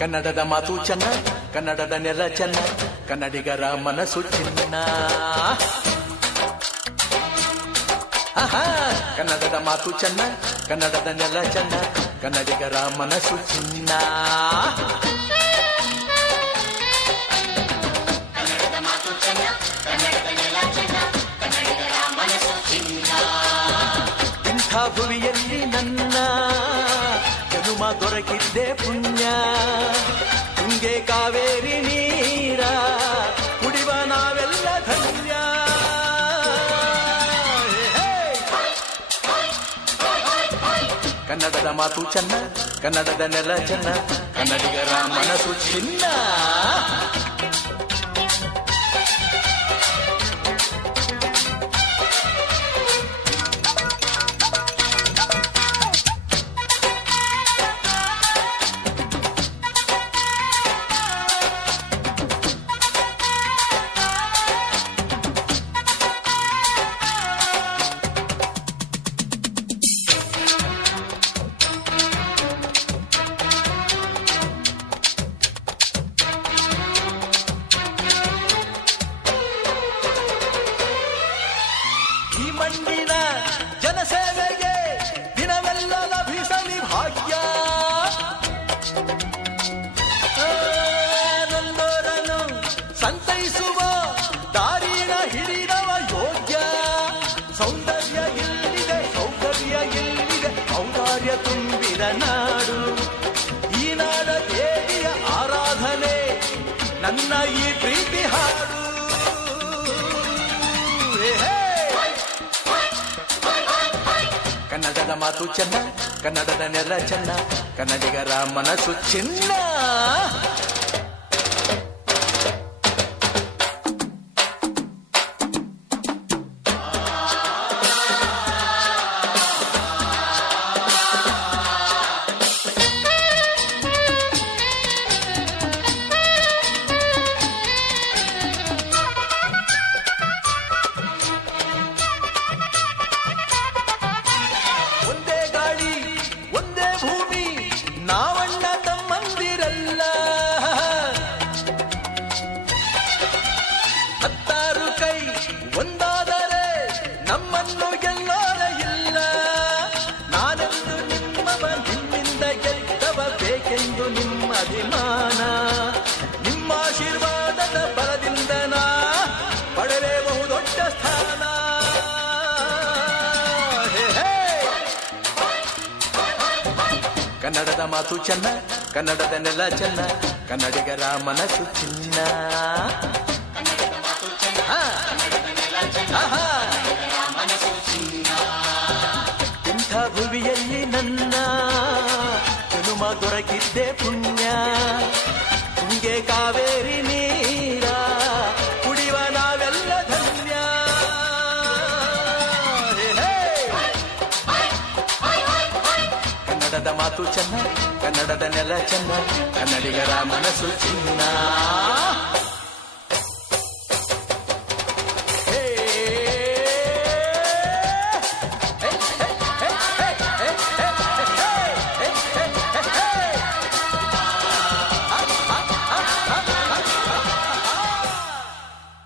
ಕನ್ನಡದ ಮಾತು ಚೆನ್ನ, ಕನ್ನಡದ ನೆಲ ಚೆನ್ನ, ಕನ್ನಡಿಗರ ಮನಸ್ಸು ಚಿನ್ನ. ಕನ್ನಡದ ಮಾತು ಚೆನ್ನ, ಕನ್ನಡದ ನೆಲ ಚೆನ್ನ, ಕನ್ನಡಿಗರ ಮನಸ್ಸು ಚಿನ್ನ. ಇಂಥ ಭುವಿಯಲ್ಲಿ ನನ್ನ ಜನುಮ ದೊರಕಿದ್ದೆ ಪುಣ್ಯ. ತುಂಗೆ ಕಾವೇರಿ ನೀರ ಕುಡಿವ ನಾವೆಲ್ಲ ಧನ್ಯ. ಕನ್ನಡದ ಮಾತು ಚೆನ್ನ, ಕನ್ನಡದ ನೆಲ ಚೆನ್ನ, ಕನ್ನಡಿಗರ ಮನಸ್ಸು ಚಿನ್ನ. ಮಣ್ಣಿನ ಜನಸೇವೆಗೆ ದಿನವೆಲ್ಲ ಲಭಿಸಲಿ ಭಾಗ್ಯ. ನೊಂದೋರನ್ನು ಸಂತೈಸುವ ದಾರಿನ ಹಿಡಿದವ ಯೋಗ್ಯ. ಸೌಂದರ್ಯ ಇಲ್ಲಿದೆ, ಸೌಕರ್ಯ ಇಲ್ಲಿದೆ, ಔದಾರ್ಯ ತುಂಬಿದ ನಾಡು. ಈ ನಾಡ ದೇವಿಯ ಆರಾಧನೆ ನನ್ನ ಈ ಪ್ರೀತಿ ಹಾಡು. ಕನ್ನಡದ ಮಾತು ಚೆನ್ನ, ಕನ್ನಡದ ನೆಲ ಚೆನ್ನ, ಕನ್ನಡಿಗರ ಮನಸ್ಸು ಚಿನ್ನ. ನಾವಣ್ಣ ತಮ್ಮಂದಿರಲ್ಲ, ಹತ್ತಾರು ಕೈ ಒಂದಾದರೆ ನಮ್ಮನ್ನು ಗೆಲ್ಲೋರ ಇಲ್ಲ. ನಾನೆಂದು ನಿಮ್ಮವ, ನಿಮ್ಮಿಂದ ಗೆದ್ದವ, ಬೇಕೆಂದು ನಿಮ್ಮ ಅಭಿಮಾನ. ನಿಮ್ಮ ಆಶೀರ್ವಾದದ ಬಲದಿಂದ ನಾ ಪಡೆದೇ ಬಹುದೊಡ್ಡ ಸ್ಥಾನ. ಕನ್ನಡದ ಮಾತು ಚೆನ್ನ, ಕನ್ನಡದ ನೆಲ ಚೆನ್ನ, ಕನ್ನಡಿಗರ ಮನಸ್ಸು ಚಿನ್ನ. ಇಂಥ ಭುವಿಯಲ್ಲಿ ನನ್ನ ಜನುಮ ದೊರಕಿದ್ದೆ ಪುಣ್ಯ. ತುಂಗೆ ಕಾವೇರಿ ನೀರ ಕುಡಿವ ನಾವೆಲ್ಲ ಧನ್ಯ. ಕನ್ನಡದ ಮಾತು ಚೆನ್ನ, ಕನ್ನಡದ ನೆಲ ಚೆನ್ನ, ಕನ್ನಡಿಗರ ಮನಸ್ಸು ಚಿನ್ನ.